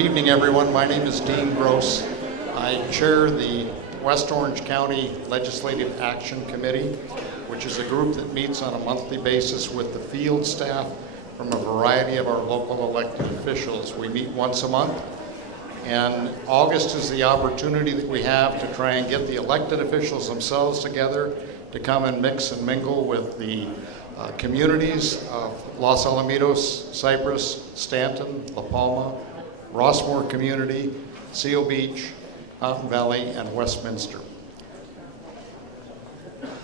evening, everyone. My name is Dean Gross. I chair the West Orange County Legislative Action Committee, which is a group that meets on a monthly basis with the field staff from a variety of our local elected officials. We meet once a month, and August is the opportunity that we have to try and get the elected officials themselves together to come and mix and mingle with the communities of Los Alamitos, Cypress, Stanton, La Palma, Rossmore Community, Seal Beach, Mountain Valley, and Westminster.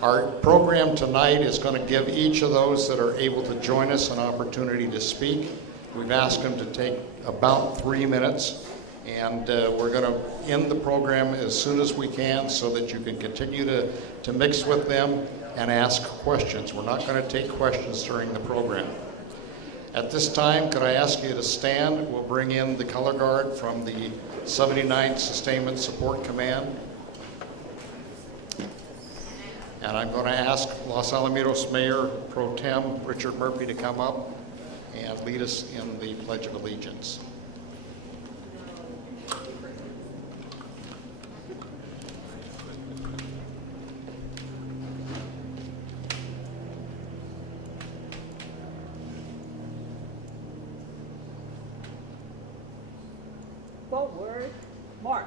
Our program tonight is going to give each of those that are able to join us an opportunity to speak. We've asked them to take about 3 minutes, and we're going to end the program as soon as we can so that you can continue to mix with them and ask questions. We're not going to take questions during the program. At this time, could I ask you to stand? We'll bring in the color guard from the 79th Sustainment Support Command. And I'm going to ask Los Alamitos Mayor Pro Tem Richard Murphy to come up and lead us in the Pledge of Allegiance. Forward, march.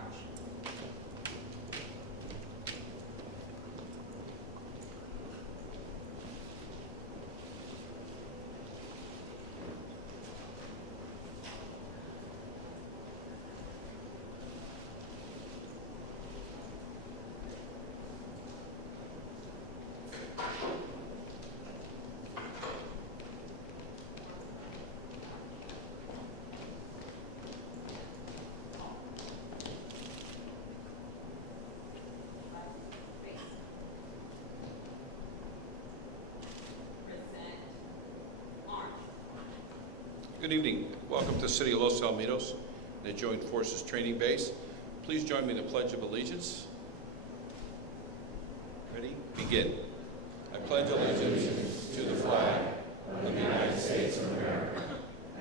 Good evening. Welcome to the City of Los Alamitos and the Joint Forces Training Base. Please join me in the Pledge of Allegiance. Ready? Begin. I pledge allegiance to the flag of the United States of America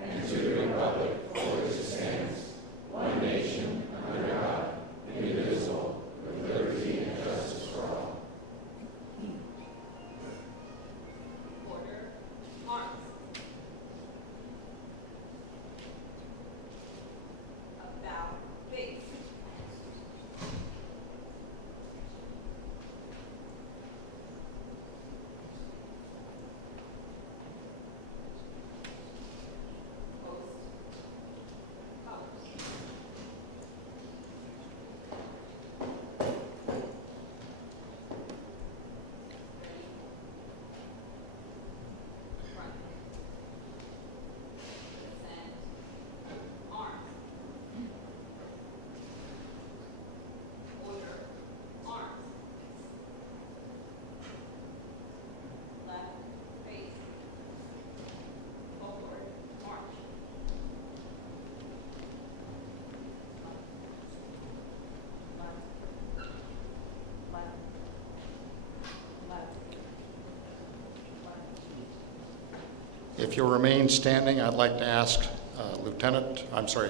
and to the republic for which it stands, one nation, under God, indivisible, with liberty and justice for all. Order, arms. About face. Post. Colors. Front. Present. Arms. Order, arms. Left, face. Forward, march. Left, left, left, left. If you'll remain standing, I'd like to ask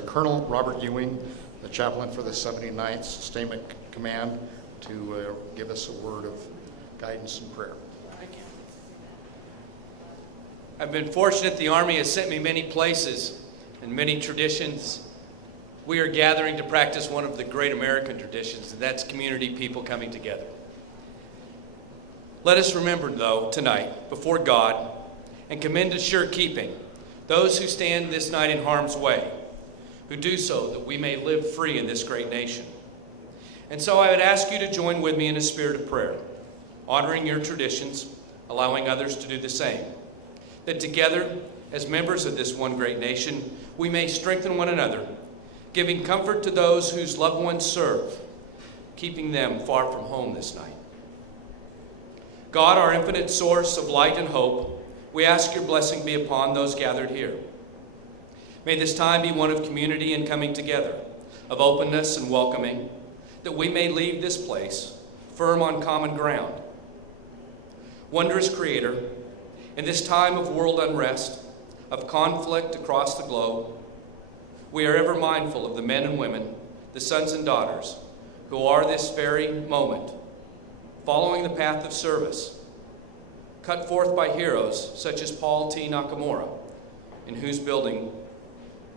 Colonel Robert Ewing, the chaplain for the 79th Sustainment Command, to give us a word of guidance and prayer. I've been fortunate the Army has sent me many places and many traditions. We are gathering to practice one of the great American traditions, and that's community people coming together. Let us remember, though, tonight, before God, and commend to sure keeping those who stand this night in harm's way, who do so that we may live free in this great nation. And so I would ask you to join with me in a spirit of prayer, honoring your traditions, allowing others to do the same, that together, as members of this one great nation, we may strengthen one another, giving comfort to those whose loved ones serve, keeping them far from home this night. God, our infinite source of light and hope, we ask your blessing be upon those gathered here. May this time be one of community and coming together, of openness and welcoming, that we may leave this place firm on common ground. Wondrous Creator, in this time of world unrest, of conflict across the globe, we are ever mindful of the men and women, the sons and daughters, who are this very moment following the path of service, cut forth by heroes such as Paul T. Nakamura, in whose building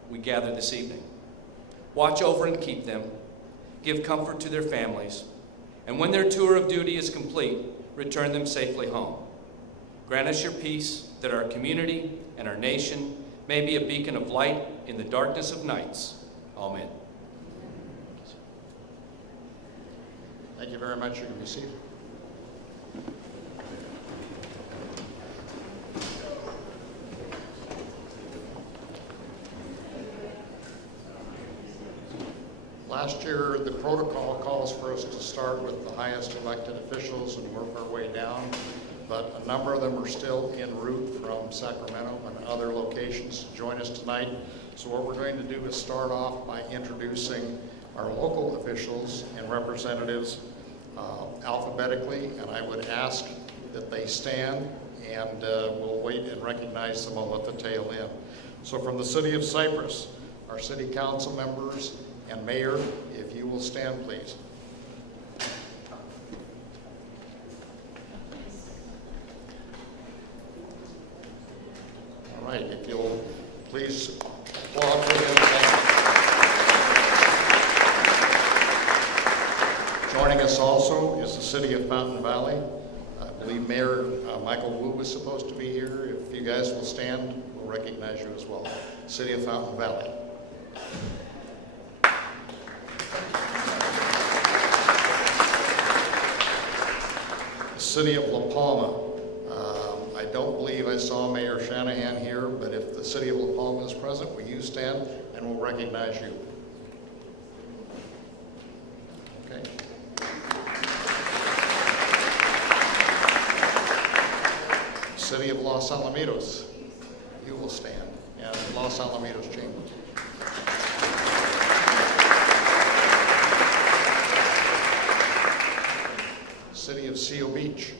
we gather this evening. Watch over and keep them, give comfort to their families, and when their tour of duty is complete, return them safely home. Grant us your peace, that our community and our nation may be a beacon of light in the darkness of nights. Amen. Thank you very much. You can be seated. Last year, the protocol calls for us to start with the highest elected officials and work our way down, but a number of them are still en route from Sacramento and other locations to join us tonight. So what we're going to do is start off by introducing our local officials and representatives alphabetically, and I would ask that they stand, and we'll wait and recognize them all at the tail end. So from the City of Cypress, our city council members and mayor, if you will stand, please. All right, if you'll please applaud for them. Joining us also is the City of Fountain Valley. I believe Mayor Michael Wu was supposed to be here. If you guys will stand, we'll recognize you as well. City of Fountain Valley. City of La Palma. I don't believe I saw Mayor Shanahan here, but if the City of La Palma is present, will you stand and we'll recognize you. Okay. City of Los Alamitos, you will stand, and Los Alamitos Chamber. City of Seal Beach.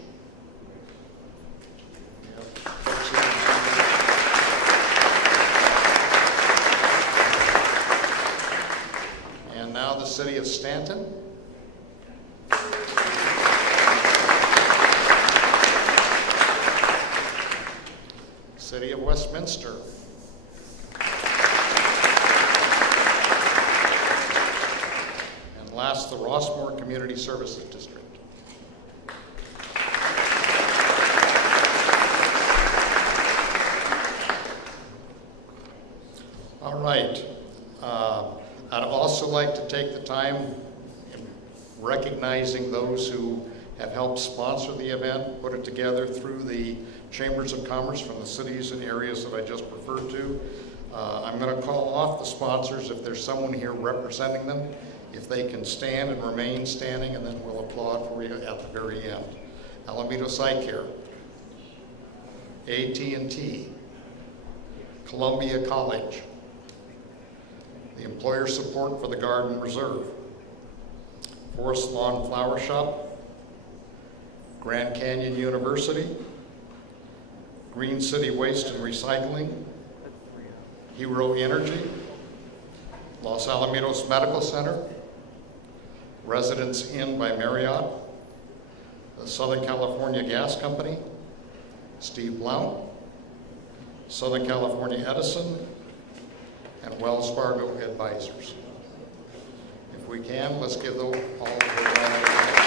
And now the City of Stanton. City of Westminster. And last, the Rossmore Community Services District. All right. I'd also like to take the time in recognizing those who have helped sponsor the event, put it together through the Chambers of Commerce from the cities and areas that I just referred to. I'm going to call off the sponsors if there's someone here representing them, if they can stand and remain standing, and then we'll applaud for you at the very end. Alamitos Eye Care, AT&T, Columbia College, the Employer Support for the Garden Reserve, Forest Lawn Flower Shop, Grand Canyon University, Green City Waste and Recycling, Hero Energy, Los Alamitos Medical Center, Residence Inn by Marriott, the Southern California Gas Company, Steve Blount, Southern California Edison, and Wells Fargo Advisors. If we can, let's give them all a round of applause.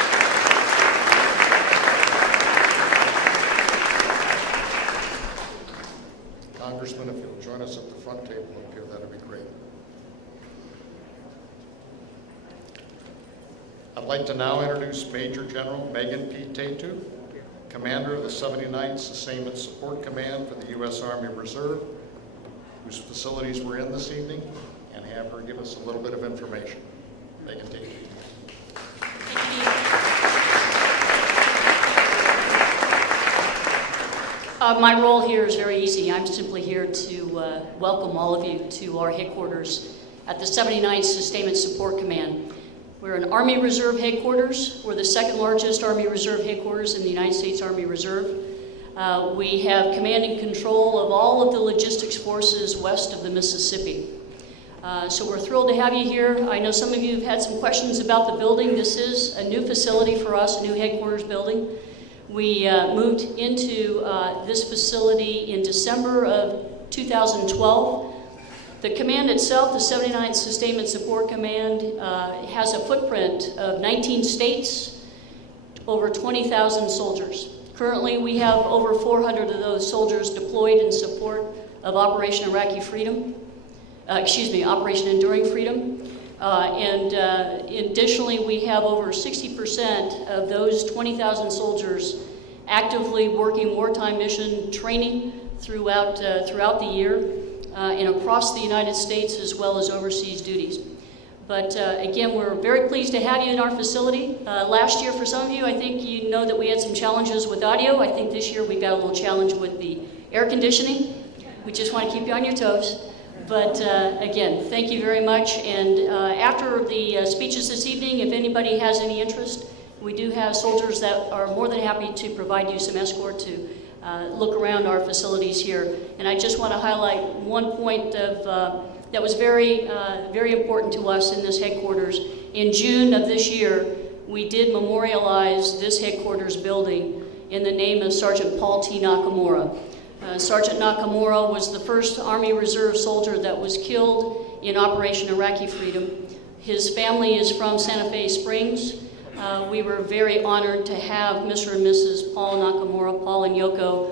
Congressman, if you'll join us at the front table up here, that'd be great. I'd like to now introduce Major General Megan P. Tatu, Commander of the 79th Sustainment Support Command for the U.S. Army Reserve, whose facilities we're in this evening, and have her give us a little bit of information. Megan Tatu. My role here is very easy. I'm simply here to welcome all of you to our headquarters at the 79th Sustainment Support Command. We're an Army Reserve headquarters. We're the second largest Army Reserve headquarters in the United States Army Reserve. We have command and control of all of the logistics forces west of the Mississippi. So we're thrilled to have you here. I know some of you have had some questions about the building. This is a new facility for us, a new headquarters building. We moved into this facility in December of 2012. The command itself, the 79th Sustainment Support Command, has a footprint of 19 states, over 20,000 soldiers. Currently, we have over 400 of those soldiers deployed in support of Operation Iraqi Freedom, Operation Enduring Freedom. Additionally, we have over 60% of those 20,000 soldiers actively working wartime mission training throughout the year and across the United States as well as overseas duties. But again, we're very pleased to have you in our facility. Last year, for some of you, I think you know that we had some challenges with audio. I think this year we've got a little challenge with the air conditioning. We just want to keep you on your toes. But again, thank you very much. And after the speeches this evening, if anybody has any interest, we do have soldiers that are more than happy to provide you some escort to look around our facilities here. And I just want to highlight one point of that was very important to us in this headquarters. In June of this year, we did memorialize this headquarters building in the name of Sergeant Paul T. Nakamura. Sergeant Nakamura was the first Army Reserve soldier that was killed in Operation Iraqi Freedom. His family is from Santa Fe Springs. We were very honored to have Mr. and Mrs. Paul Nakamura, Paul and Yoko,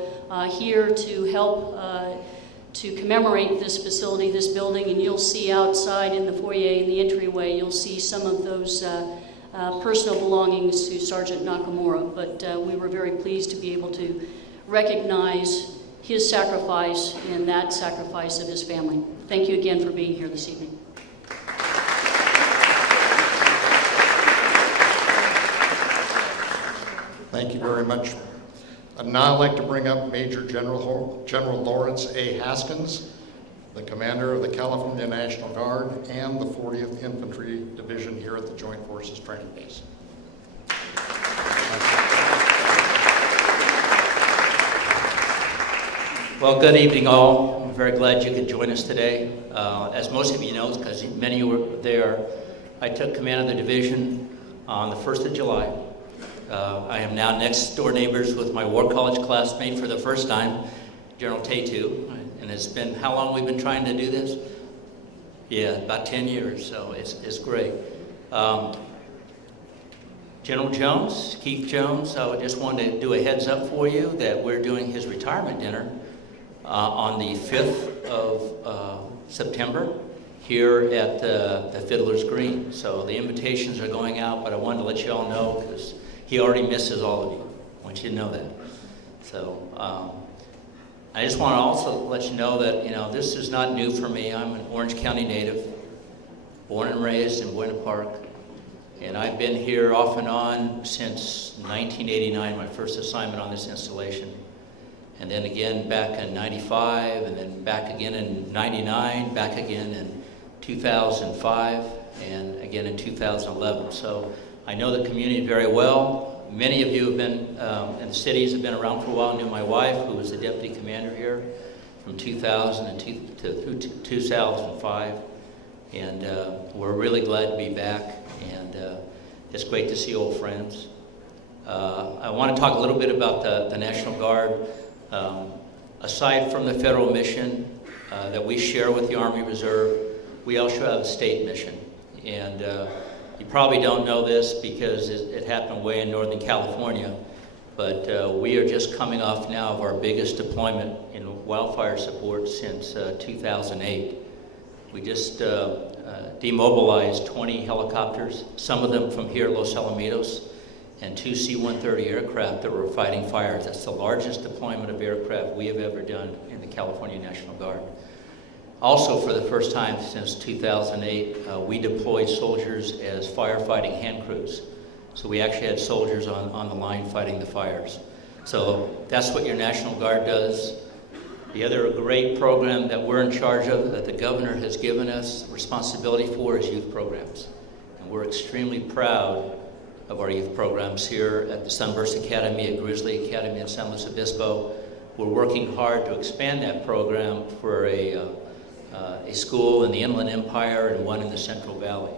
here to help to commemorate this facility, this building, and you'll see outside in the foyer, in the entryway, you'll see some of those personal belongings to Sergeant Nakamura. But we were very pleased to be able to recognize his sacrifice and that sacrifice of his family. Thank you again for being here this evening. Thank you very much. I'd now like to bring up Major General Lawrence A. Haskins, the commander of the California National Guard and the 40th Infantry Division here at the Joint Forces Training Base. Well, good evening all. I'm very glad you could join us today. As most of you know, because many of you were there, I took command of the division on the 1st of July. I am now next door neighbors with my War College classmate for the first time, General Tatu. And it's been, how long we've been trying to do this? Yeah, about 10 years, so it's great. General Jones, Keith Jones, I just wanted to do a heads up for you that we're doing his retirement dinner on the 5th of September here at the Fiddler's Green. So the invitations are going out, but I wanted to let you all know because he already misses all of you. I want you to know that. So I just want to also let you know that, this is not new for me. I'm an Orange County native, born and raised in Buena Park. And I've been here off and on since 1989, my first assignment on this installation. And then again back in 95, and then back again in 99, back again in 2005, and again in 2011. So I know the community very well. Many of you have been in the cities, have been around for a while. Knew my wife, who was the deputy commander here from 2000 through 2005. And we're really glad to be back. And it's great to see old friends. I want to talk a little bit about the National Guard. Aside from the federal mission that we share with the Army Reserve, we also have a state mission. And you probably don't know this because it happened way in Northern California, but we are just coming off now of our biggest deployment in wildfire support since 2008. We just demobilized 20 helicopters, some of them from here at Los Alamitos, and 2 C-130 aircraft that were fighting fires. That's the largest deployment of aircraft we have ever done in the California National Guard. Also, for the first time since 2008, we deployed soldiers as firefighting hand crews. So we actually had soldiers on the line fighting the fires. So that's what your National Guard does. The other great program that we're in charge of, that the governor has given us responsibility for, is youth programs. And we're extremely proud of our youth programs here at the Sunburst Academy, at Grizzly Academy in San Luis Obispo. We're working hard to expand that program for a a school in the Inland Empire and one in the Central Valley.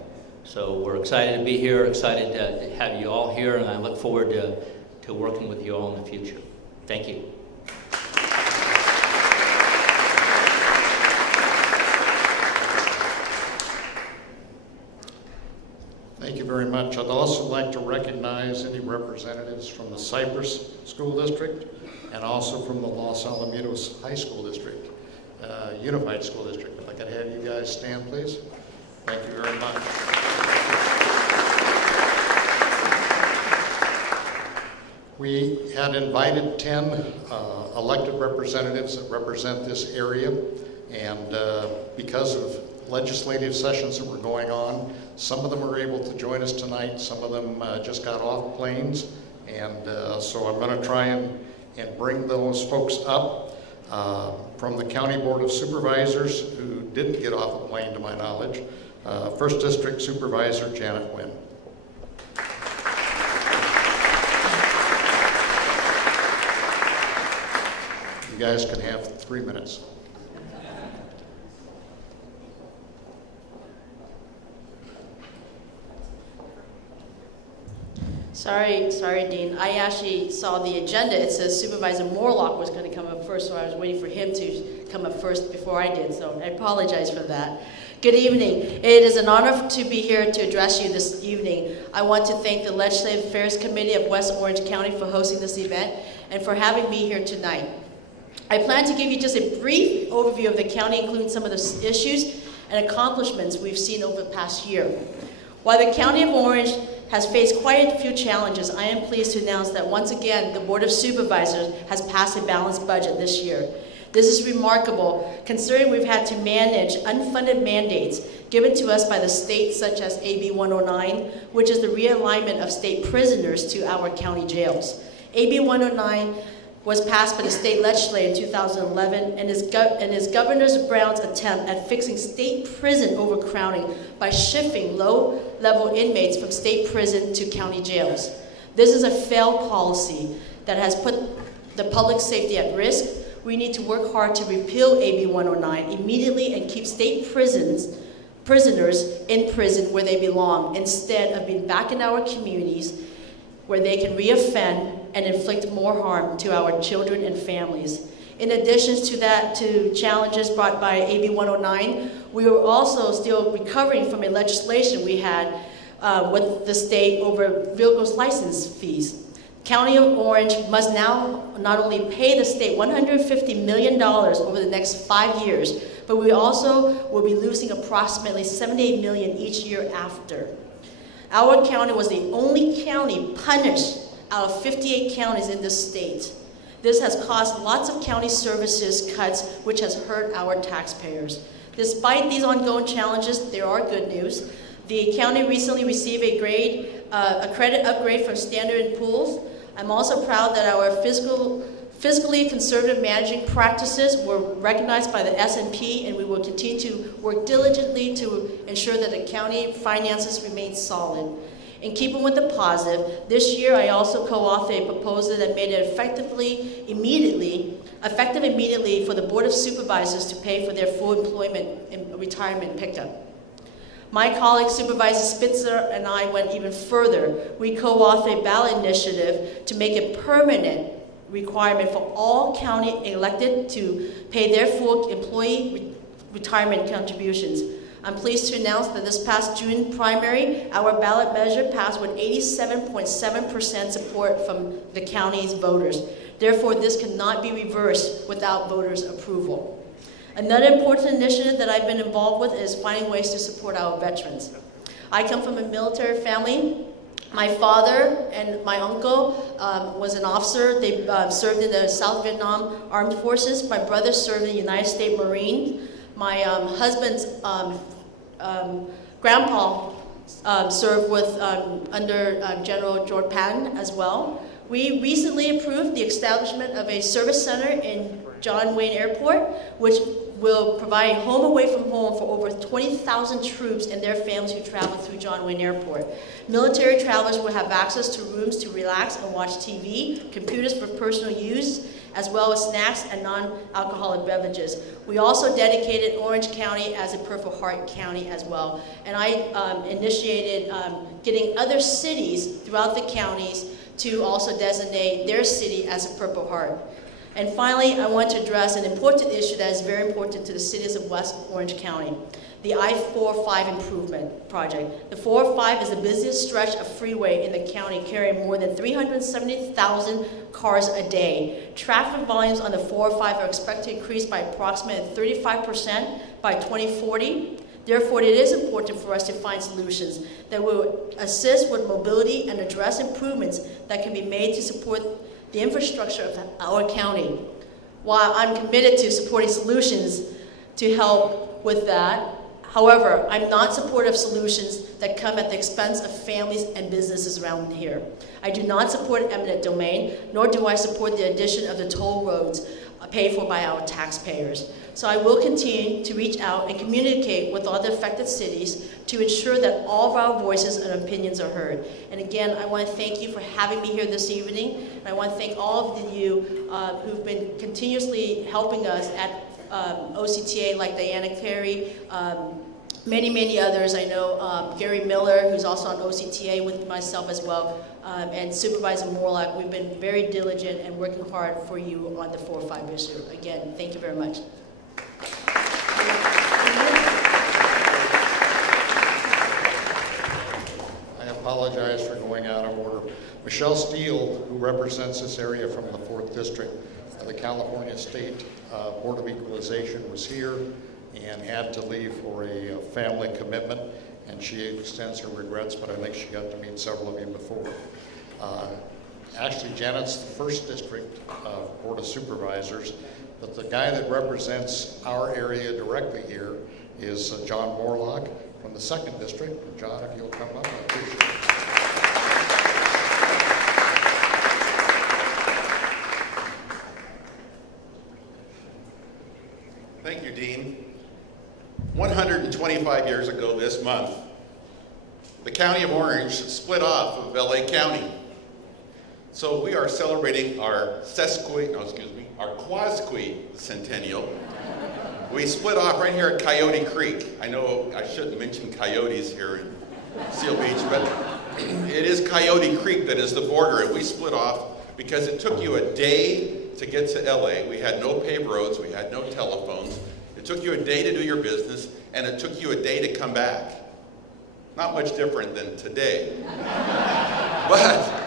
So we're excited to be here, excited to have you all here, and I look forward to working with you all in the future. Thank you. Thank you very much. I'd also like to recognize any representatives from the Cypress School District and also from the Los Alamitos High School District, Unified School District. If I could have you guys stand, please. Thank you very much. We had invited 10 elected representatives that represent this area, and because of legislative sessions that were going on, some of them were able to join us tonight, some of them just got off planes, and so I'm going to try and bring those folks up. From the County Board of Supervisors, who didn't get off a plane to my knowledge, First District Supervisor Janet Wynn. You guys can have 3 minutes. Sorry, Dean. I actually saw the agenda. It says Supervisor Morlock was going to come up first, so I was waiting for him to come up first before I did, so I apologize for that. Good evening. It is an honor to be here to address you this evening. I want to thank the Legislative Affairs Committee of West Orange County for hosting this event and for having me here tonight. I plan to give you just a brief overview of the county, including some of the issues and accomplishments we've seen over the past year. While the County of Orange has faced quite a few challenges, I am pleased to announce that once again, the Board of Supervisors has passed a balanced budget this year. This is remarkable, considering we've had to manage unfunded mandates given to us by the state, such as AB 109, which is the realignment of state prisoners to our county jails. AB 109 was passed by the state legislature in 2011 and is Governor Brown's attempt at fixing state prison overcrowding by shifting low-level inmates from state prison to county jails. This is a failed policy that has put the public safety at risk. We need to work hard to repeal AB 109 immediately and keep state prisoners in prison where they belong, instead of being back in our communities where they can reoffend and inflict more harm to our children and families. In addition to that, to challenges brought by AB 109, we were also still recovering from a legislation we had with the state over vehicles license fees. County of Orange must now not only pay the state $150 million over the next 5 years, but we also will be losing approximately $78 million each year after. Our county was the only county punished out of 58 counties in the state. This has caused lots of county services cuts, which has hurt our taxpayers. Despite these ongoing challenges, there are good news. The county recently received a credit upgrade from Standard & Poor's. I'm also proud that our fiscally conservative managing practices were recognized by the S&P, and we will continue to work diligently to ensure that the county finances remain solid. In keeping with the positive, this year I also co-authored a proposal that made it effective immediately for the Board of Supervisors to pay for their full employment and retirement pickup. My colleague Supervisor Spitzer and I went even further. We co-authored a ballot initiative to make it permanent requirement for all county elected to pay their full employee retirement contributions. I'm pleased to announce that this past June primary, our ballot measure passed with 87.7% support from the county's voters. Therefore, this cannot be reversed without voters' approval. Another important initiative that I've been involved with is finding ways to support our veterans. I come from a military family. My father and my uncle was an officer. They served in the South Vietnam Armed Forces. My brother served in the United States Marine. My husband's grandpa served with under General George Patton as well. We recently approved the establishment of a service center in John Wayne Airport, which will provide home away from home for over 20,000 troops and their families who travel through John Wayne Airport. Military travelers will have access to rooms to relax and watch TV, computers for personal use, as well as snacks and non-alcoholic beverages. We also dedicated Orange County as a Purple Heart County as well. And I initiated getting other cities throughout the counties to also designate their city as a Purple Heart. And finally, I want to address an important issue that is very important to the cities of West Orange County, the I-405 improvement project. The 405 is the busiest stretch of freeway in the county, carrying more than 370,000 cars a day. Traffic volumes on the 405 are expected to increase by approximately 35% by 2040. Therefore, it is important for us to find solutions that will assist with mobility and address improvements that can be made to support the infrastructure of our county. While I'm committed to supporting solutions to help with that, however, I'm not supportive of solutions that come at the expense of families and businesses around here. I do not support eminent domain, nor do I support the addition of the toll roads paid for by our taxpayers. So I will continue to reach out and communicate with all the affected cities to ensure that all of our voices and opinions are heard. And again, I want to thank you for having me here this evening. And I want to thank all of you who've been continuously helping us at OCTA, like Diana Carey, many others. I know Gary Miller, who's also on OCTA with myself as well, and Supervisor Morlock. We've been very diligent and working hard for you on the 405 issue. Again, thank you very much. I apologize for going out of order. Michelle Steele, who represents this area from the 4th District of the California State Board of Equalization, was here and had to leave for a family commitment, and she extends her regrets, but I think she got to meet several of you before. Actually, Janet's the 1st District Board of Supervisors, but the guy that represents our area directly here is John Morlock from the 2nd District. John, if you'll come up, I appreciate it. Thank you, Dean. 125 years ago this month, the County of Orange split off of LA County. So we are celebrating our quasi-centennial. We split off right here at Coyote Creek. I know I shouldn't mention coyotes here in Seal Beach, but it is Coyote Creek that is the border, and we split off because it took you a day to get to LA. We had no paved roads, we had no telephones. It took you a day to do your business, and it took you a day to come back. Not much different than today. But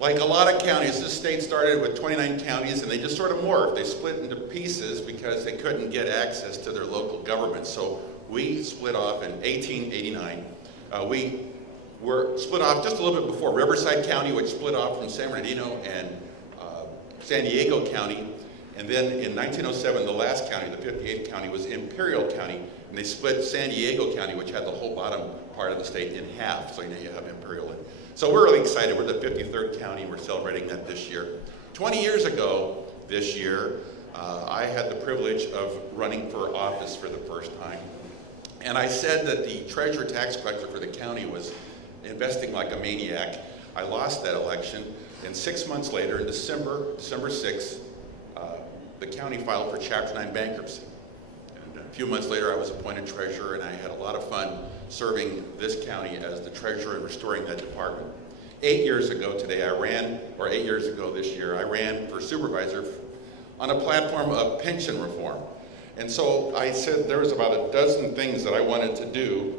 like a lot of counties, this state started with 29 counties, and they just sort of morphed. They split into pieces because they couldn't get access to their local government. So we split off in 1889. We were split off just a little bit before Riverside County, which split off from San Bernardino and San Diego County. And then in 1907, the last county, the 58th county, was Imperial County, and they split San Diego County, which had the whole bottom part of the state, in half. So you know you have Imperial. So we're really excited. We're the 53rd county. We're celebrating that this year. 20 years ago this year, I had the privilege of running for office for the first time. And I said that the treasurer tax collector for the county was investing like a maniac. I lost that election, and 6 months later, in December 6th, the county filed for Chapter 9 bankruptcy. And a few months later, I was appointed treasurer, and I had a lot of fun serving this county as the treasurer and restoring that department. 8 years ago today, 8 years ago this year, I ran for supervisor on a platform of pension reform. And so I said there was about a dozen things that I wanted to do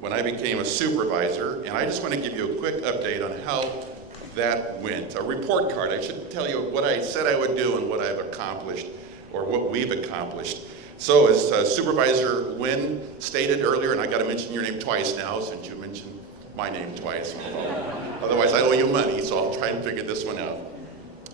when I became a supervisor, and I just want to give you a quick update on how that went. A report card. I should tell you what I said I would do and what I've accomplished, or what we've accomplished. So as Supervisor Nguyen stated earlier, and I got to mention your name twice now since you mentioned my name twice. Otherwise I owe you money, so I'll try and figure this one out.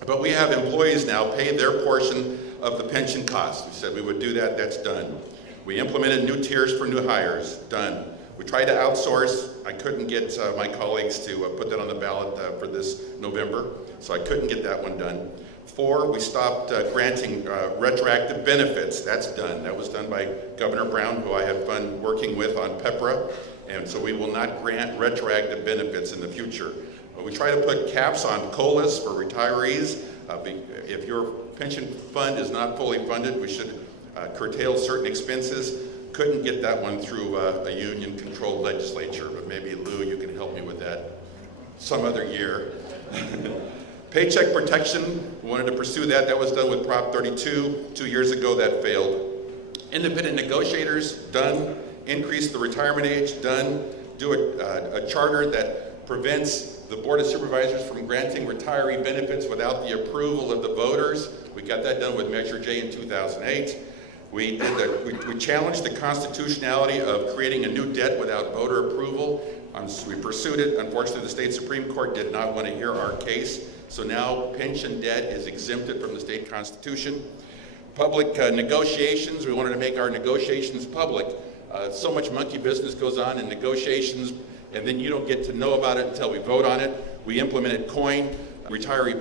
But we have employees now pay their portion of the pension costs. We said we would do that. That's done. We implemented new tiers for new hires. Done. We tried to outsource. I couldn't get my colleagues to put that on the ballot for this November, so I couldn't get that one done. 4, we stopped granting retroactive benefits. That's done. That was done by Governor Brown, who I have fun working with on PEPRA, and so we will not grant retroactive benefits in the future. We try to put caps on COLAs for retirees. If your pension fund is not fully funded, we should curtail certain expenses. Couldn't get that one through a union-controlled legislature, but maybe Lou, you can help me with that some other year. Paycheck protection, we wanted to pursue that. That was done with Prop 32 2 years ago. That failed. Independent negotiators, done. Increase the retirement age, done. Do a charter that prevents the Board of Supervisors from granting retiree benefits without the approval of the voters. We got that done with Measure J in 2008. We challenged the constitutionality of creating a new debt without voter approval. We pursued it. Unfortunately, the state Supreme Court did not want to hear our case. So now pension debt is exempted from the state constitution. Public negotiations, we wanted to make our negotiations public. So much monkey business goes on in negotiations, and then you don't get to know about it until we vote on it. We implemented COIN, retiree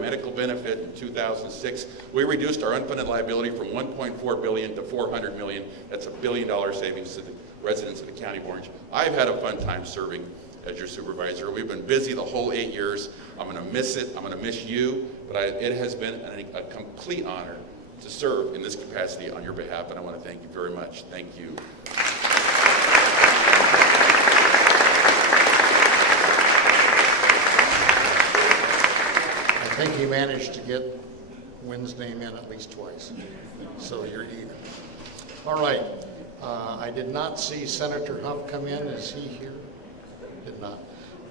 medical benefit in 2006. We reduced our unfunded liability from $1.4 billion to $400 million. That's $1 billion savings to the residents of the County of Orange. I've had a fun time serving as your supervisor. We've been busy the whole 8 years. I'm going to miss it. I'm going to miss you. But it has been a complete honor to serve in this capacity on your behalf, and I want to thank you very much. Thank you. I think he managed to get Wynn's name in at least twice, so you're even. All right, I did not see Senator Huff come in. Is he here? Did not.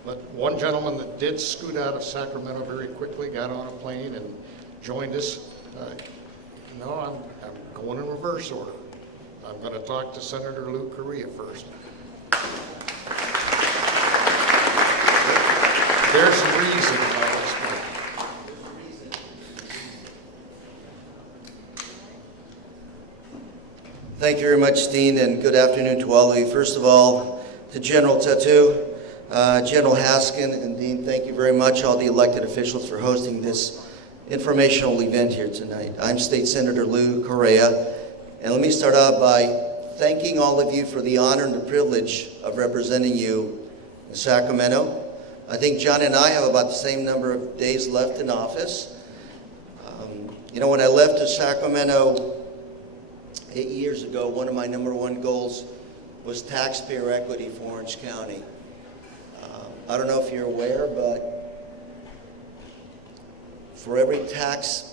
But one gentleman that did scoot out of Sacramento very quickly, got on a plane and joined us. No, I'm going in reverse order. I'm going to talk to Senator Lou Correa first. There's a reason I'll explain. Thank you very much, Dean, and good afternoon to all of you. First of all, to General Tatu, General Haskin, and Dean, thank you very much, all the elected officials, for hosting this informational event here tonight. I'm State Senator Lou Correa, and let me start out by thanking all of you for the honor and the privilege of representing you in Sacramento. I think John and I have about the same number of days left in office. When I left to Sacramento 8 years ago, one of my number one goals was taxpayer equity for Orange County. I don't know if you're aware, but for every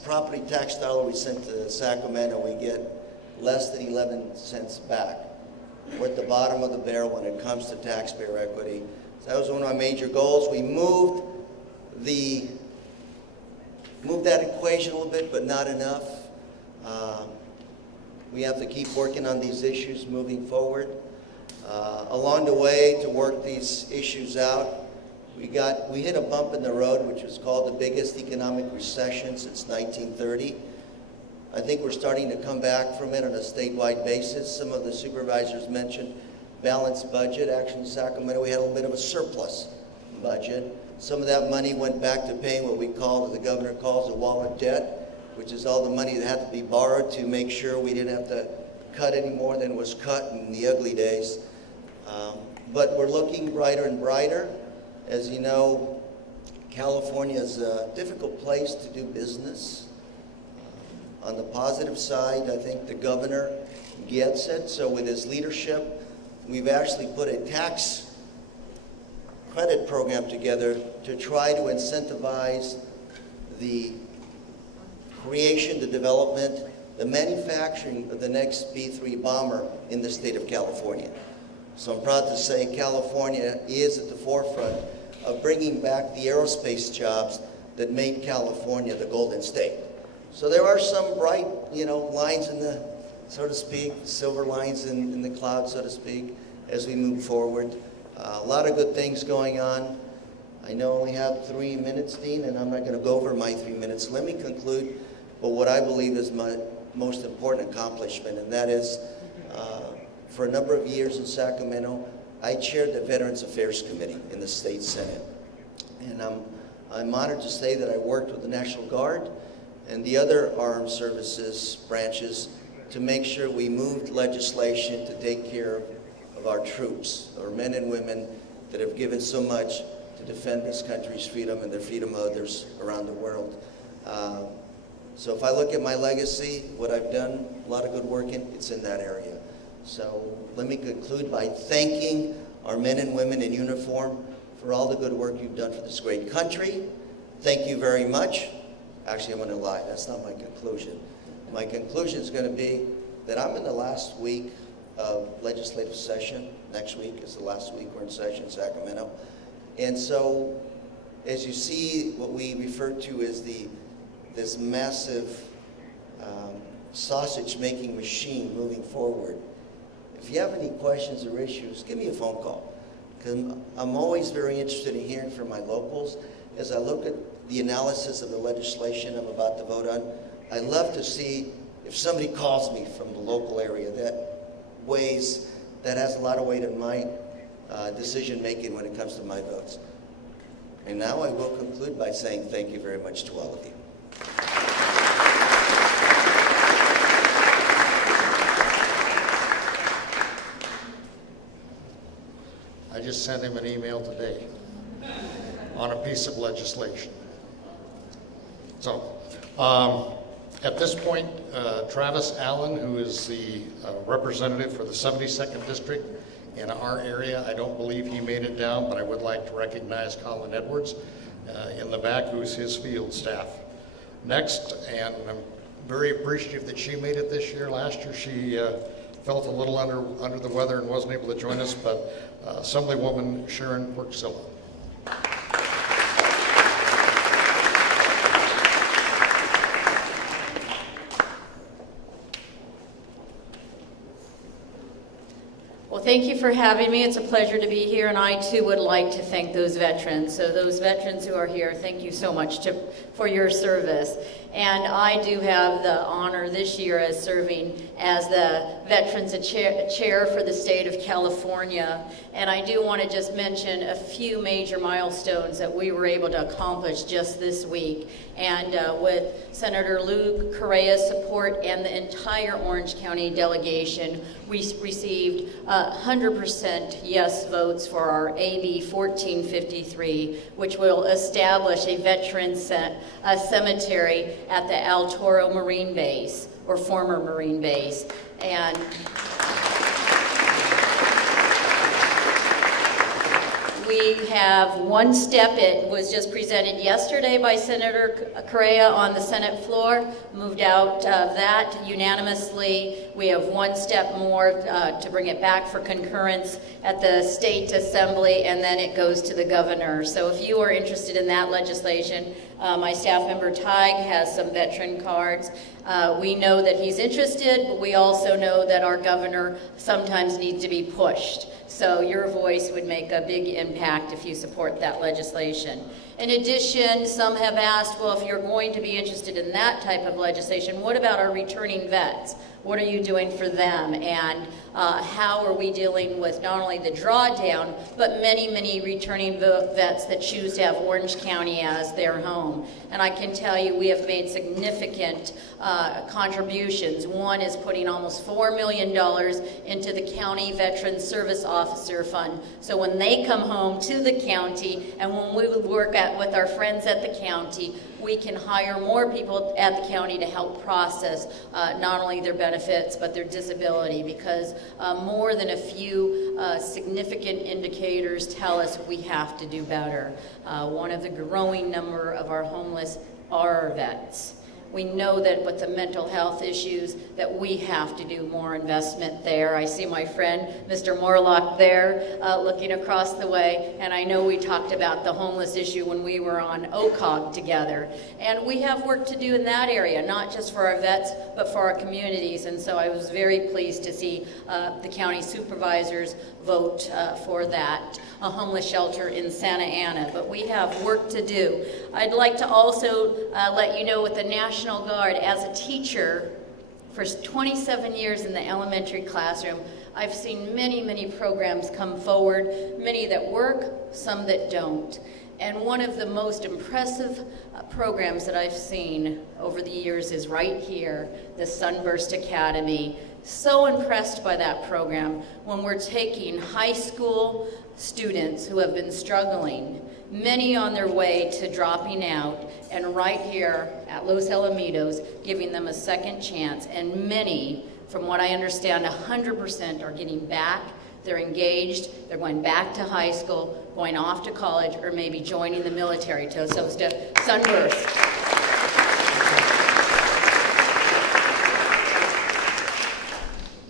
property tax dollar we send to Sacramento, we get less than 11 cents back. We're at the bottom of the barrel when it comes to taxpayer equity. So that was one of my major goals. We moved that equation a little bit, but not enough. We have to keep working on these issues moving forward. Along the way, to work these issues out, we hit a bump in the road, which was called the biggest economic recession since 1930. I think we're starting to come back from it on a statewide basis. Some of the supervisors mentioned balanced budget. Actually, in Sacramento, we had a little bit of a surplus budget. Some of that money went back to paying what the governor calls a wallet debt, which is all the money that had to be borrowed to make sure we didn't have to cut any more than was cut in the ugly days. But we're looking brighter and brighter. As you know, California is a difficult place to do business. On the positive side, I think the governor gets it. So with his leadership, we've actually put a tax credit program together to try to incentivize the creation, the development, the manufacturing of the next B-3 bomber in the state of California. So I'm proud to say California is at the forefront of bringing back the aerospace jobs that made California the Golden State. So there are some bright, lines in the, so to speak, silver lines in the cloud, so to speak, as we move forward. A lot of good things going on. I know I only have 3 minutes, Dean, and I'm not going to go over my 3 minutes. Let me conclude with what I believe is my most important accomplishment, and that is, for a number of years in Sacramento, I chaired the Veterans Affairs Committee in the State Senate. And I'm honored to say that I worked with the National Guard and the other armed services branches to make sure we moved legislation to take care of our troops, our men and women that have given so much to defend this country's freedom and the freedom of others around the world. So if I look at my legacy, what I've done, a lot of good work it's in that area. So let me conclude by thanking our men and women in uniform for all the good work you've done for this great country. Thank you very much. Actually, I'm going to lie. That's not my conclusion. My conclusion is going to be that I'm in the last week of legislative session. Next week is the last week we're in session in Sacramento. And so, as you see, what we refer to as this massive sausage-making machine moving forward. If you have any questions or issues, give me a phone call. Because I'm always very interested in hearing from my locals. As I look at the analysis of the legislation I'm about to vote on, I love to see if somebody calls me from the local area that has a lot of weight in my decision-making when it comes to my votes. And now I will conclude by saying thank you very much to all of you. I just sent him an email today on a piece of legislation. So, at this point, Travis Allen, who is the representative for the 72nd District in our area, I don't believe he made it down, but I would like to recognize Colin Edwards in the back, who's his field staff. Next, and I'm very appreciative that she made it this year. Last year she felt a little under the weather and wasn't able to join us, but Assemblywoman Sharon Worksilla. Well, thank you for having me. It's a pleasure to be here, and I too would like to thank those veterans. So those veterans who are here, thank you so much for your service. And I do have the honor this year as serving as the Veterans Chair for the state of California. And I do want to just mention a few major milestones that we were able to accomplish just this week. And with Senator Lou Correa's support and the entire Orange County delegation, we received 100% yes votes for our AB 1453, which will establish a veterans cemetery at the El Toro Marine Base, or former Marine Base. And we have one step. It was just presented yesterday by Senator Correa on the Senate floor, moved out of that unanimously. We have one step more to bring it back for concurrence at the State Assembly, and then it goes to the governor. So if you are interested in that legislation, my staff member Tig has some veteran cards. We know that he's interested, but we also know that our governor sometimes needs to be pushed. So your voice would make a big impact if you support that legislation. In addition, some have asked, well, if you're going to be interested in that type of legislation, what about our returning vets? What are you doing for them? And how are we dealing with not only the drawdown, but many, many returning vets that choose to have Orange County as their home? And I can tell you we have made significant contributions. One is putting almost $4 million into the County Veterans Service Officer Fund. So when they come home to the county, and when we work with our friends at the county, we can hire more people at the county to help process not only their benefits but their disability, because more than a few significant indicators tell us we have to do better. One of the growing number of our homeless are our vets. We know that with the mental health issues that we have to do more investment there. I see my friend, Mr. Morlock there, looking across the way, and I know we talked about the homeless issue when we were on OCOG together. And we have work to do in that area, not just for our vets, but for our communities. And so I was very pleased to see the county supervisors vote for that, a homeless shelter in Santa Ana. But we have work to do. I'd like to also let you know with the National Guard, as a teacher for 27 years in the elementary classroom, I've seen many, many programs come forward, many that work, some that don't. And one of the most impressive programs that I've seen over the years is right here, the Sunburst Academy. So impressed by that program when we're taking high school students who have been struggling many on their way to dropping out, and right here at Los Alamitos, giving them a second chance. And many, from what I understand, 100% are getting back. They're engaged, they're going back to high school, going off to college, or maybe joining the military to Sunburst.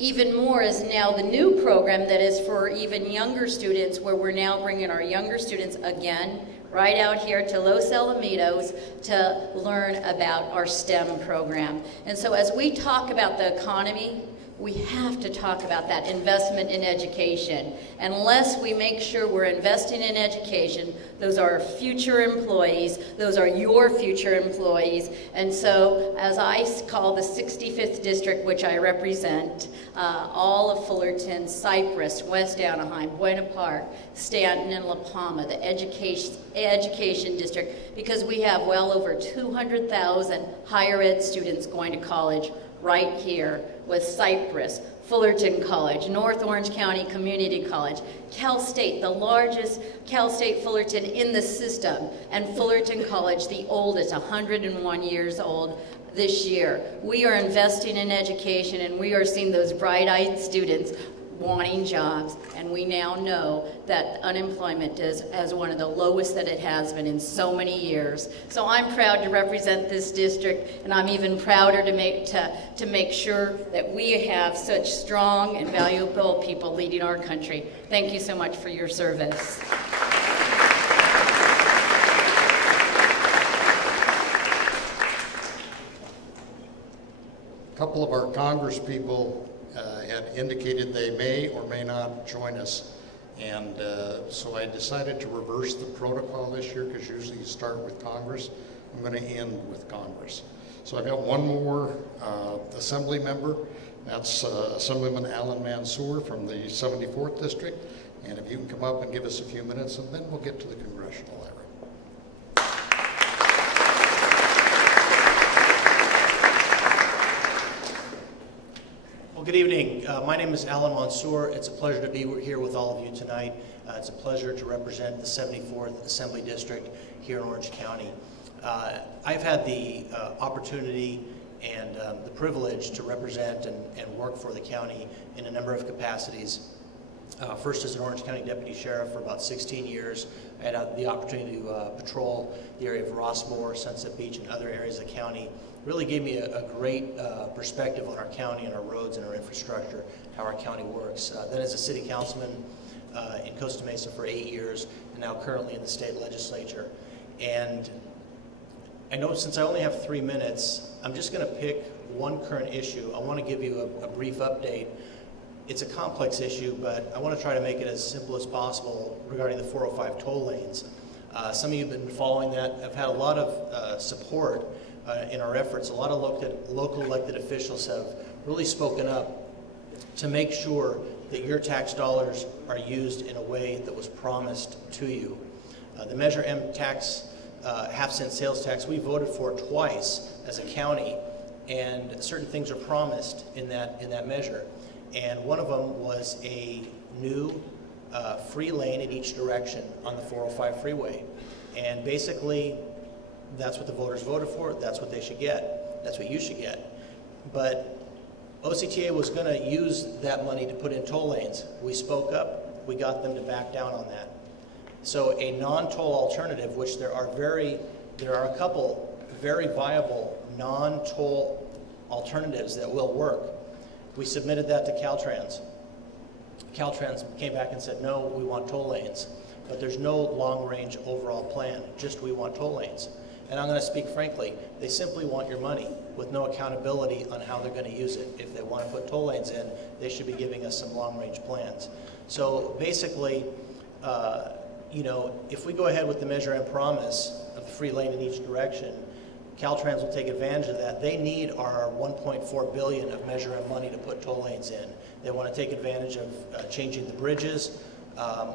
Even more is now the new program that is for even younger students, where we're now bringing our younger students again right out here to Los Alamitos to learn about our STEM program. And so as we talk about the economy, we have to talk about that investment in education. Unless we make sure we're investing in education, those are our future employees, those are your future employees. And so, as I call the 65th district, which I represent, all of Fullerton, Cypress, West Anaheim, Buena Park, Stanton, and La Palma, the education district, because we have well over 200,000 higher ed students going to college right here with Cypress, Fullerton College, North Orange County Community College, Cal State, the largest Cal State Fullerton in the system, and Fullerton College, the oldest, 101 years old this year. We are investing in education, and we are seeing those bright-eyed students wanting jobs, and we now know that unemployment is as one of the lowest that it has been in so many years. So I'm proud to represent this district, and I'm even prouder to make sure that we have such strong and valuable people leading our country. Thank you so much for your service. A couple of our Congress people had indicated they may or may not join us. And so I decided to reverse the protocol this year, because usually you start with Congress. I'm going to end with Congress. So I've got one more assembly member. That's Assemblyman Alan Mansour from the 74th District. And if you can come up and give us a few minutes, and then we'll get to the congressional area. Well, good evening. My name is Alan Mansour. It's a pleasure to be here with all of you tonight. It's a pleasure to represent the 74th Assembly District here in Orange County. I've had the opportunity and the privilege to represent and work for the county in a number of capacities. First as an Orange County Deputy Sheriff for about 16 years. I had the opportunity to patrol the area of Rossmore, Sunset Beach, and other areas of the county. Really gave me a great perspective on our county and our roads and our infrastructure, how our county works. Then as a city councilman in Costa Mesa for 8 years, and now currently in the state legislature. And I know since I only have 3 minutes, I'm just going to pick one current issue. I want to give you a brief update. It's a complex issue, but I want to try to make it as simple as possible regarding the 405 toll lanes. Some of you have been following that. I've had a lot of support in our efforts. A lot of local elected officials have really spoken up to make sure that your tax dollars are used in a way that was promised to you. The Measure M tax, half-cent sales tax, we voted for twice as a county, and certain things are promised in that measure. And one of them was a new free lane in each direction on the 405 freeway. And basically, that's what the voters voted for. That's what they should get. That's what you should get. But OCTA was going to use that money to put in toll lanes. We spoke up. We got them to back down on that. So a non-toll alternative, which there are a couple very viable non-toll alternatives that will work. We submitted that to Caltrans. Caltrans came back and said, no, we want toll lanes. But there's no long-range overall plan, just we want toll lanes. And I'm going to speak frankly, they simply want your money with no accountability on how they're going to use it. If they want to put toll lanes in, they should be giving us some long-range plans. So basically, if we go ahead with the Measure M promise of the free lane in each direction, Caltrans will take advantage of that. They need our $1.4 billion of Measure M money to put toll lanes in. They want to take advantage of changing the bridges,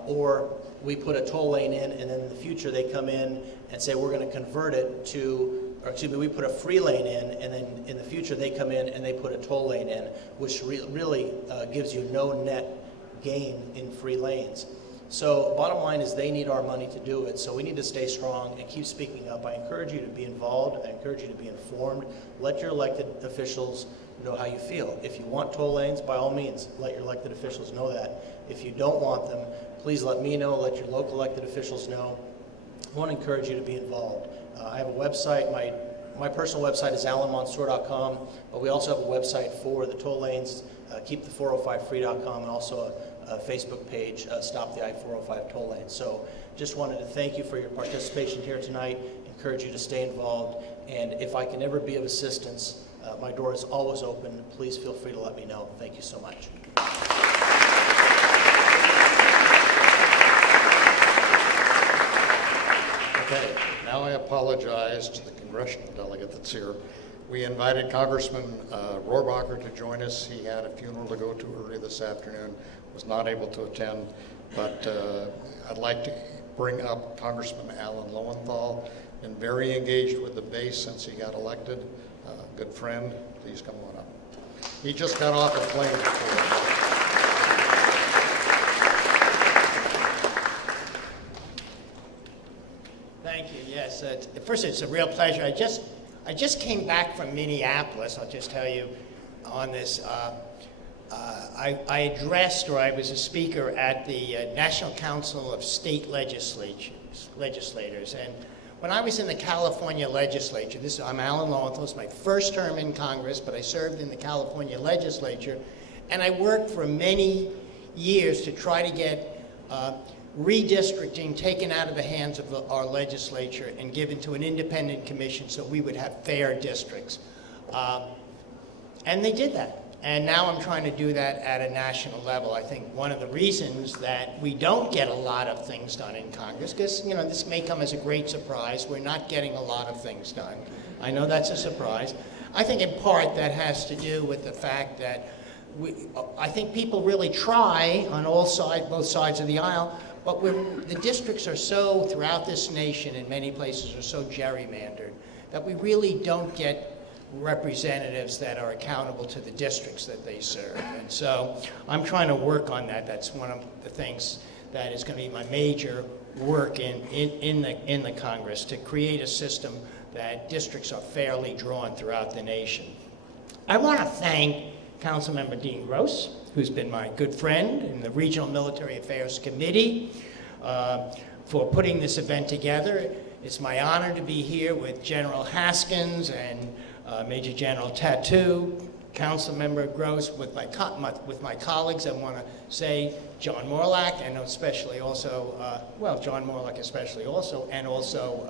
or we put a toll lane in, and then in the future they come in and say we're going to convert it to, or excuse me, we put a free lane in, and then in the future they come in and they put a toll lane in, which really gives you no net gain in free lanes. So bottom line is they need our money to do it, so we need to stay strong and keep speaking up. I encourage you to be involved. I encourage you to be informed. Let your elected officials know how you feel. If you want toll lanes, by all means, let your elected officials know that. If you don't want them, please let me know, let your local elected officials know. I want to encourage you to be involved. I have a website. My personal website is alanmansour.com, but we also have a website for the toll lanes, keepthe405free.com, and also a Facebook page, Stop the I-405 Toll Lane. So just wanted to thank you for your participation here tonight, encourage you to stay involved, and if I can ever be of assistance, my door is always open. Please feel free to let me know. Thank you so much. Okay, now I apologize to the congressional delegate that's here. We invited Congressman Rohrabacher to join us. He had a funeral to go to early this afternoon, was not able to attend, but I'd like to bring up Congressman Alan Lowenthal, been very engaged with the base since he got elected. Good friend, please come on up. He just got off a plane before. Thank you. Yes. First, it's a real pleasure. I just came back from Minneapolis. I'll just tell you on this. I addressed, or I was a speaker at the National Council of State Legislators, and when I was in the California legislature, I'm Alan Lowenthal. It's my first term in Congress, but I served in the California legislature, and I worked for many years to try to get redistricting taken out of the hands of our legislature and given to an independent commission so we would have fair districts. And they did that. And now I'm trying to do that at a national level. I think one of the reasons that we don't get a lot of things done in Congress, because this may come as a great surprise, we're not getting a lot of things done. I know that's a surprise. I think in part that has to do with the fact that I think people really try on both sides of the aisle, but the districts are so, throughout this nation in many places, are so gerrymandered that we really don't get representatives that are accountable to the districts that they serve. And so I'm trying to work on that. That's one of the things that is going to be my major work in the Congress, to create a system that districts are fairly drawn throughout the nation. I want to thank Councilmember Dean Gross, who's been my good friend in the Regional Military Affairs Committee, for putting this event together. It's my honor to be here with General Haskins and Major General Tattoo, Councilmember Gross, with my colleagues. I want to say John Morlock, and especially also, John Morlock especially also, and also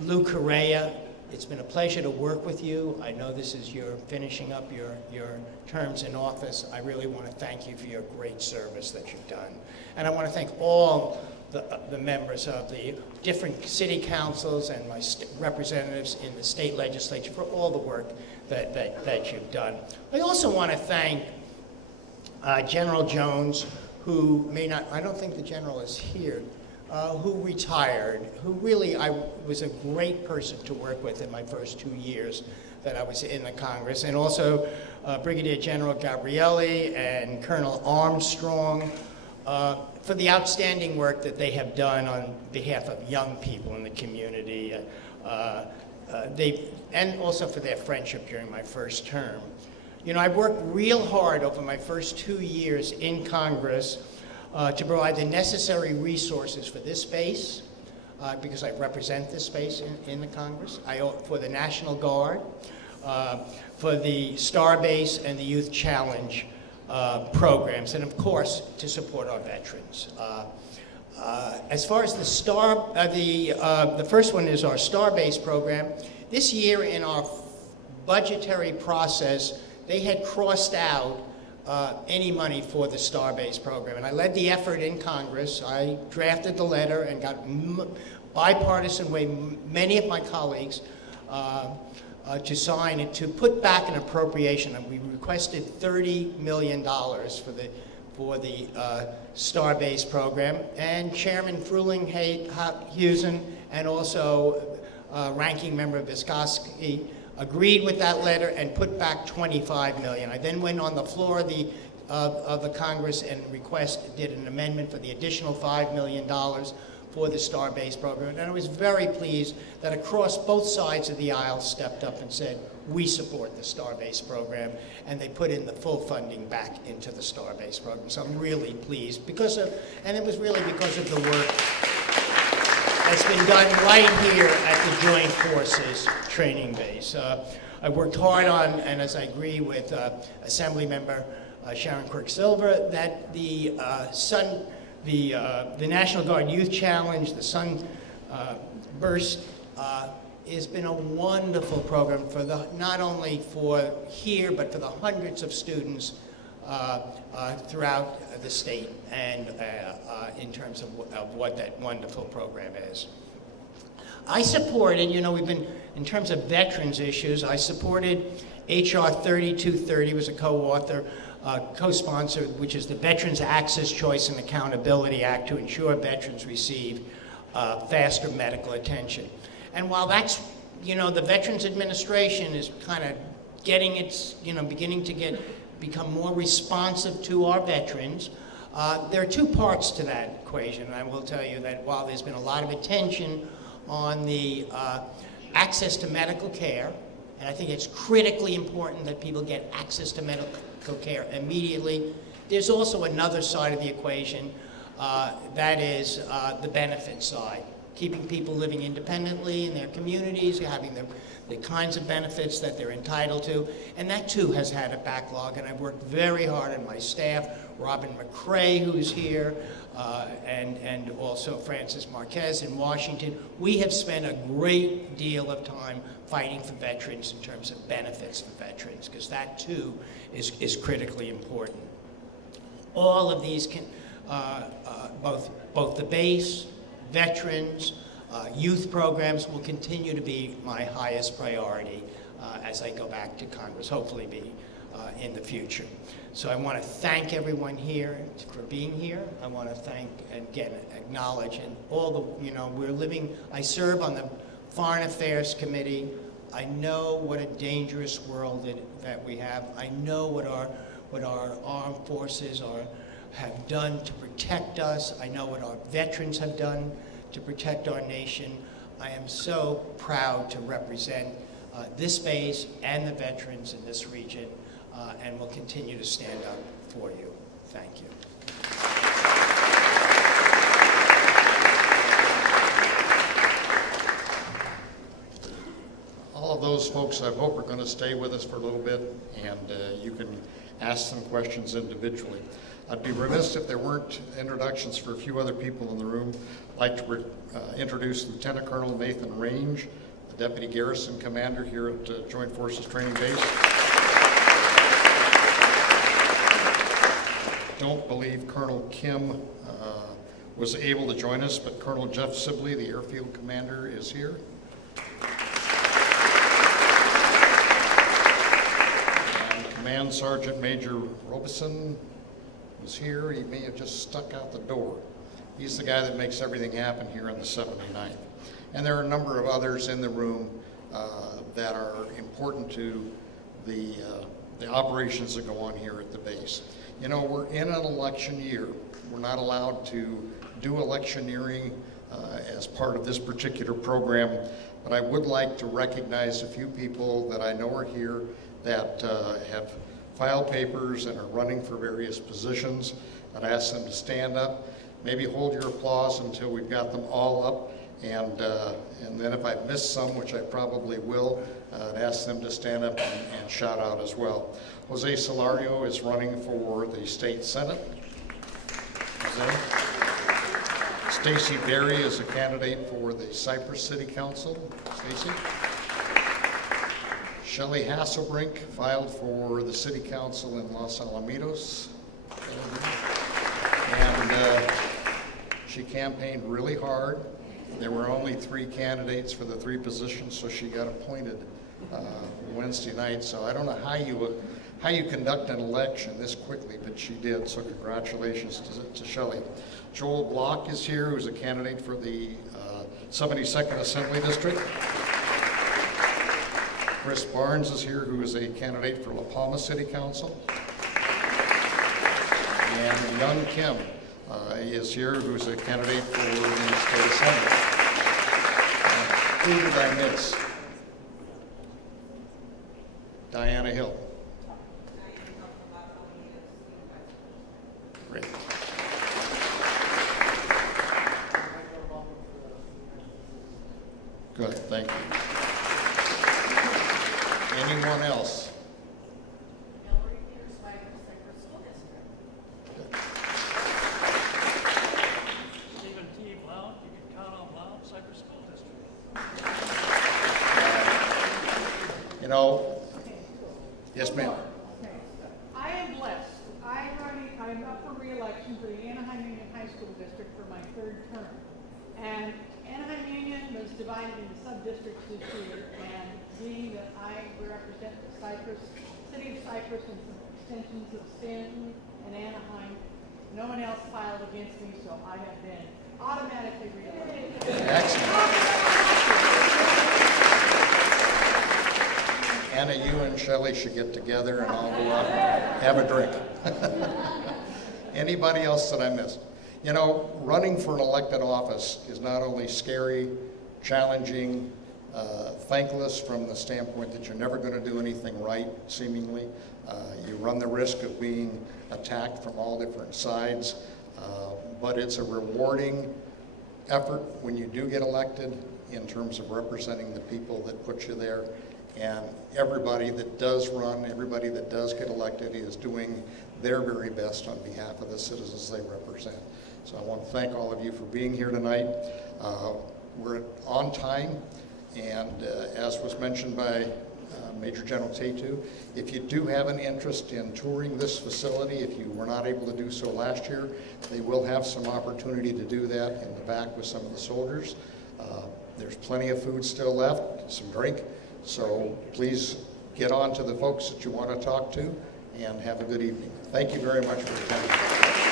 Lou Correa. It's been a pleasure to work with you. I know this is your finishing up your terms in office. I really want to thank you for your great service that you've done. And I want to thank all the members of the different city councils and my representatives in the state legislature for all the work that you've done. I also want to thank General Jones, who I don't think the general is here, who retired, who really was a great person to work with in my first 2 years that I was in the Congress, and also Brigadier General Gabrielli and Colonel Armstrong, for the outstanding work that they have done on behalf of young people in the community, and also for their friendship during my first term. I worked real hard over my first 2 years in Congress to provide the necessary resources for this space, because I represent this space in the Congress, for the National Guard, for the Starbase and the Youth Challenge programs, and of course to support our veterans. As far as the first one is our Starbase program. This year in our budgetary process, they had crossed out any money for the Starbase program, and I led the effort in Congress. I drafted the letter and got bipartisan way many of my colleagues to sign it, to put back an appropriation, and we requested $30 million for the Starbase program. And Chairman Fruling-Husen and also Ranking Member Viscoski agreed with that letter and put back $25 million. I then went on the floor of the of the Congress and did an amendment for the additional $5 million for the STAR-based program. And I was very pleased that across both sides of the aisle stepped up and said, we support the STAR-based program, and they put in the full funding back into the STAR-based program. So I'm really pleased and it was really because of the work that's been done right here at the Joint Forces Training Base. I worked hard on, and as I agree with Assembly Member Sharon Quirk-Silver, that the National Guard Youth Challenge, the Sunburst, has been a wonderful program for not only for here, but for the hundreds of students throughout the state, and in terms of what that wonderful program is. I supported, we've been, in terms of veterans issues, I supported H.R. 3230, was a co-author, co-sponsor, which is the Veterans Access, Choice, and Accountability Act to ensure veterans receive faster medical attention. And while that's, the Veterans Administration is kind of getting its, beginning to become more responsive to our veterans, there are two parts to that equation. And I will tell you that while there's been a lot of attention on the access to medical care, and I think it's critically important that people get access to medical care immediately, there's also another side of the equation, that is the benefit side. Keeping people living independently in their communities, having the kinds of benefits that they're entitled to, and that too has had a backlog, and I've worked very hard on my staff, Robin McCrae, who's here, and also Francis Marquez in Washington. We have spent a great deal of time fighting for veterans in terms of benefits for veterans, because that too is critically important. All of these can, both the base, veterans, youth programs will continue to be my highest priority as I go back to Congress, hopefully be in the future. So I want to thank everyone here for being here. I want to thank and again acknowledge and all the, I serve on the Foreign Affairs Committee. I know what a dangerous world that we have. I know what our armed forces have done to protect us. I know what our veterans have done to protect our nation. I am so proud to represent this base and the veterans in this region, and will continue to stand up for you. Thank you. All of those folks, I hope, are going to stay with us for a little bit, and you can ask them questions individually. I'd be remiss if there weren't introductions for a few other people in the room. I'd like to introduce Lieutenant Colonel Nathan Range, the Deputy Garrison Commander here at Joint Forces Training Base. Don't believe Colonel Kim was able to join us, but Colonel Jeff Sibley, the Airfield Commander, is here. And Command Sergeant Major Robeson was here. He may have just stuck out the door. He's the guy that makes everything happen here in the 79th. And there are a number of others in the room that are important to the operations that go on here at the base. We're in an election year. We're not allowed to do electioneering as part of this particular program, but I would like to recognize a few people that I know are here that have filed papers and are running for various positions. I'd ask them to stand up, maybe hold your applause until we've got them all up, and then if I've missed some, which I probably will, I'd ask them to stand up and shout out as well. Jose Solario is running for the State Senate. Jose. Stacy Berry is a candidate for the Cypress City Council. Stacy. Shelley Hasselbrink filed for the City Council in Los Alamitos. And she campaigned really hard. There were only 3 candidates for the 3 positions, so she got appointed Wednesday night. So I don't know how you conduct an election this quickly, but she did, so congratulations to Shelley. Joel Block is here, who's a candidate for the 72nd Assembly District. Chris Barnes is here, who is a candidate for La Palma City Council. And Young Kim is here, who's a candidate for the state assembly. Who did I miss? Diana Hill. Great. Good, thank you. Anyone else? Stephen T. Blount, you can count on Blount, Cypress School District. You know, yes, ma'am. I am blessed. I'm up for re-election for the Anaheim Union High School District for my third term. And Anaheim Union was divided into sub-districts this year, and being that I represent the city of Cypress and some extensions of Stanton and Anaheim, no one else filed against me, so I have been automatically re-elected. Excellent. Anna, you and Shelley should get together and I'll go out and have a drink. Anybody else that I missed? You know, running for an elected office is not only scary, challenging, thankless from the standpoint that you're never going to do anything right, seemingly. You run the risk of being attacked from all different sides, but it's a rewarding effort when you do get elected in terms of representing the people that put you there. And everybody that does run, everybody that does get elected is doing their very best on behalf of the citizens they represent. So I want to thank all of you for being here tonight. We're on time, and as was mentioned by Major General Tatu, if you do have an interest in touring this facility, if you were not able to do so last year, they will have some opportunity to do that in the back with some of the soldiers. There's plenty of food still left, some drink, so please get on to the folks that you want to talk to, and have a good evening. Thank you very much for attending.